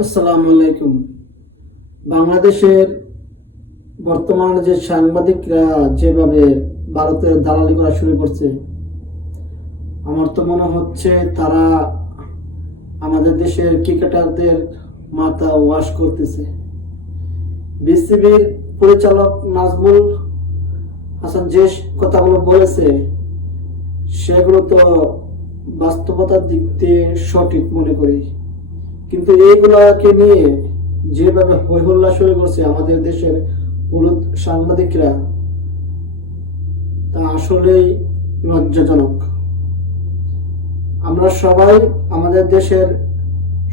আসসালামু আলাইকুম। বাংলাদেশের বর্তমানে যে সাংবাদিকরা যেভাবে ভারতের দালালি করা শুরু করছে, আমার তো মনে হচ্ছে তারা আমাদের দেশের ক্রিকেটারদের মাথা ওয়াশ করতেছে। বিসিবির পরিচালক নাজমুল হাসান যে কথাগুলো বলেছে সেগুলো তো বাস্তবতার দিক দিয়ে সঠিক মনে করি, কিন্তু এইগুলাকে নিয়ে যেভাবে হই হল্লা শুরু করছে আমাদের দেশের হলুদ সাংবাদিকরা, তা আসলেই লজ্জাজনক। আমরা সবাই আমাদের দেশের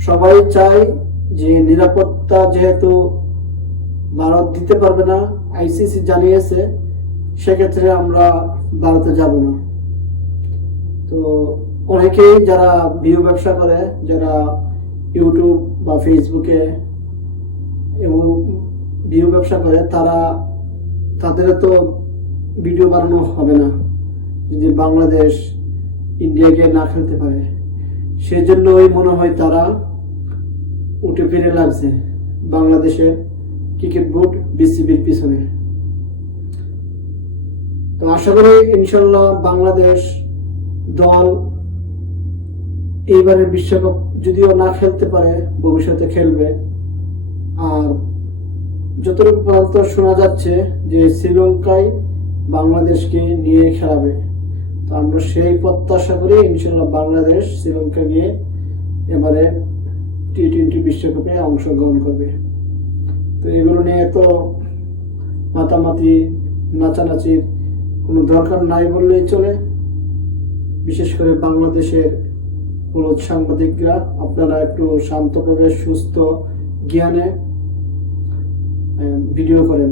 সবাই চাই যে নিরাপত্তা যেহেতু ভারত দিতে পারবে না, আইসিসি জানিয়েছে, সেক্ষেত্রে আমরা ভারতে যাব না। তো অনেকেই যারা ভিউ ব্যবসা করে, যারা ইউটিউব বা ফেসবুকে এবং ভিউ ব্যবসা করে, তাদের তো ভিডিও বানানো হবে না যদি বাংলাদেশ ইন্ডিয়াকে না খেলতে পারে। সেজন্যই মনে হয় তারা উঠে ফিরে লাগছে বাংলাদেশের ক্রিকেট বোর্ড বিসিবির পিছনে। তো আশা করি ইনশাল্লাহ বাংলাদেশ দল এইবারের বিশ্বকাপ যদিও না খেলতে পারে, ভবিষ্যতে খেলবে। আর যতটুকু পর্যন্ত শোনা যাচ্ছে যে শ্রীলঙ্কায় বাংলাদেশকে নিয়ে খেলাবে, তো আমরা সেই প্রত্যাশা করি ইনশাল্লাহ বাংলাদেশ শ্রীলঙ্কা গিয়ে এবারে টি-20 বিশ্বকাপে অংশগ্রহণ করবে। তো এগুলো নিয়ে তো মাতামাতি নাচানাচির কোনো দরকার নাই বললেই চলে। বিশেষ করে বাংলাদেশের হলুদ সাংবাদিকরা, আপনারা একটু শান্তভাবে সুস্থ জ্ঞানে ভিডিও করেন।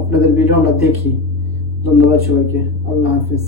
আপনাদের ভিডিও আমরা দেখি। ধন্যবাদ সবাইকে। আল্লাহ হাফিজ।